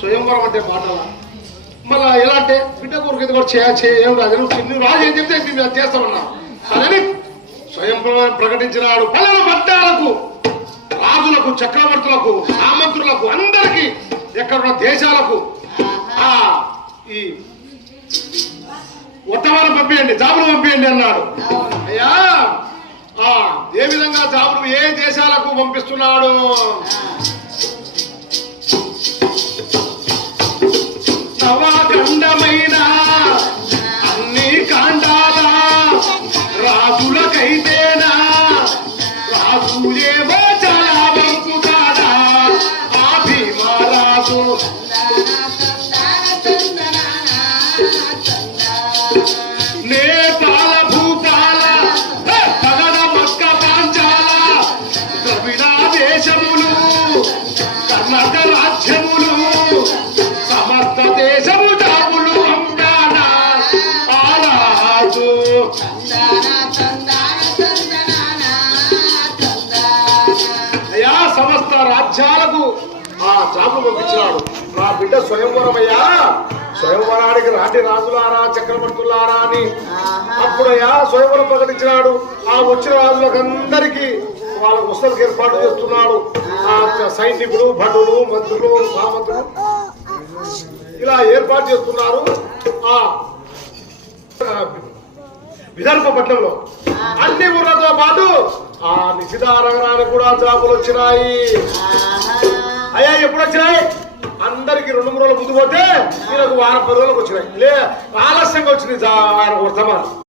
స్వయంవరం అంటే మాటలా మళ్ళా ఎలా అంటే బిడ్డ కొరకు ఇది కూడా చేయ చేయం రాజు నువ్వు రాజు ఏం చెప్తే మేము అది చేస్తామన్నా. సరే స్వయంవరం ప్రకటించినాడు పల్లెల పట్టాలకు రాజులకు చక్రవర్తులకు సామంతులకు అందరికి ఎక్కడున్న దేశాలకు. ఈ ఉత్తమాలు పంపించండి జాబులు పంపించండి అన్నాడు. అయ్యా ఏ విధంగా జాబులు ఏ దేశాలకు పంపిస్తున్నాడు? నవఖండమైన అన్ని కాండాల రాజులకైతేనా? రాజు ఏమో చాలా పంపుతాడా ఆ భీమరాజు నేపాల భూపాల హే, మక్క పాంచాల ద్రవిడ దేశములు కర్ణాటక రాజ్యములు. అయ్యా సమస్త రాజ్యాలకు ఆ చాపు పంపించినాడు. నా బిడ్డ స్వయంవరమయ్యా. స్వయంవరానికి రాటి రాజులారా చక్రవర్తులారా అని. అప్పుడయ్యా స్వయంవరం ప్రకటించినాడు. ఆ వచ్చిన రాజులకు అందరికీ వాళ్ళ ముసలికి ఏర్పాటు చేస్తున్నాడు. ఆ సైనికులు భటులు మంత్రులు సామంతులు ఇలా ఏర్పాటు చేస్తున్నారు. ఆ, విదర్భపట్నంలో. అన్ని ఊర్లతో పాటు ఆ నిశితానగరానికి కూడా జాబులు వచ్చినాయి. అయ్యా ఎప్పుడు వచ్చినాయి? అందరికి రెండు మూడు రోజులు ముందు పోతే ఈయనకు వారం పది రోజులకు వచ్చినాయి. లే ఆలస్యంగా వచ్చినాయి వర్తమానం